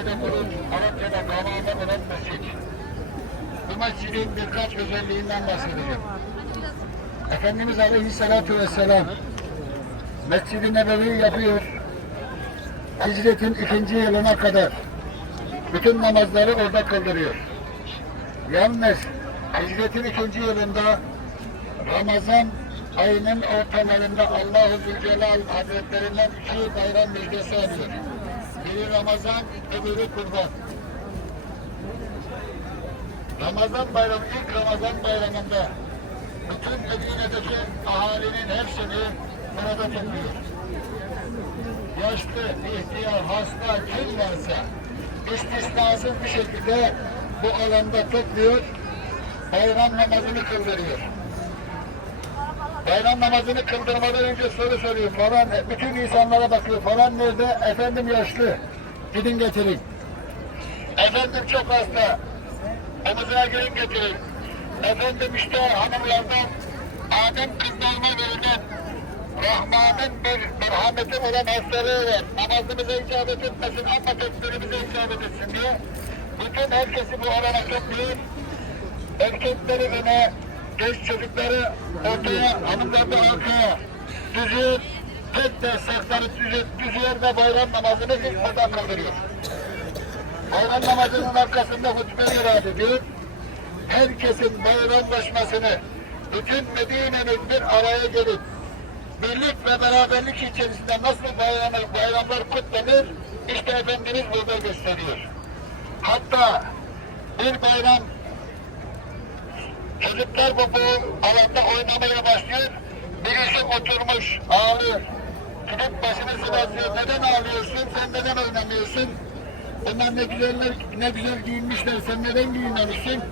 Türkçe'de kurul, Arapçada Gama'da olan mescid. Bu mescidin birkaç özelliğinden bahsedeceğim. Efendimiz Aleyhisselatü Vesselam Mescid-i Nebevi yapıyor. Hicretin ikinci yılına kadar bütün namazları orada kıldırıyor. Yalnız hicretin ikinci yılında Ramazan ayının ortalarında Allah-u Zülcelal Hazretlerinden iki bayram müjdesi alıyor. Biri Ramazan, öbürü kurban. Ramazan bayramı, ilk Ramazan bayramında bütün Medine'deki ahalinin hepsini burada topluyor. Yaşlı, ihtiyar, hasta kim varsa istisnasız bir şekilde bu alanda topluyor, bayram namazını kıldırıyor. Bayram namazını kıldırmadan önce soru soruyor falan, bütün insanlara bakıyor falan nerede? Efendim yaşlı, gidin getirin. Efendim çok hasta, omuzuna gelin getirin. Efendim işte hanımlardan Adem kızlarına verilen Rahman'ın bir merhameti olan hastalığı var. Namazımıza icabet etmesin ama tedbirimize icabet etsin diye. Bütün herkesi bu alana topluyor. Erkekleri öne, genç çocukları ortaya, hanımlar da arkaya düzüyor. Tek de sakları düzüyor, düzüyor ve bayram namazını ilk burada kıldırıyor. Bayram namazının arkasında hutbe irad ediyor. Herkesin bayramlaşmasını, bütün Medine'nin bir araya gelip birlik ve beraberlik içerisinde nasıl bayram, bayramlar kutlanır, işte Efendimiz burada gösteriyor. Hatta bir bayram çocuklar bu, alanda oynamaya başlıyor. Birisi oturmuş, ağlıyor. Gidip başını sıvazlıyor. Neden ağlıyorsun? Sen neden oynamıyorsun? Onlar ne güzeller, ne güzel giyinmişler. Sen neden giyinmemişsin?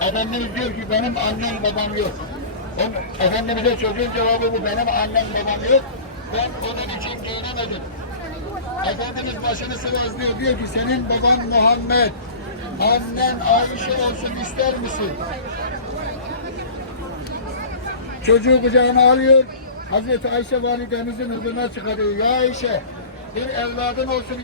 Efendimiz diyor ki benim annem babam yok. O, Efendimiz'e çocuğun cevabı bu. Benim annem babam yok. Ben onun için giyinemedim. Efendimiz başını sıvazlıyor. Diyor ki senin baban Muhammed. Annen Ayşe olsun ister misin? Çocuğu kucağına alıyor. Hazreti Ayşe validemizin huzuruna çıkarıyor. Ya Ayşe bir evladın olsun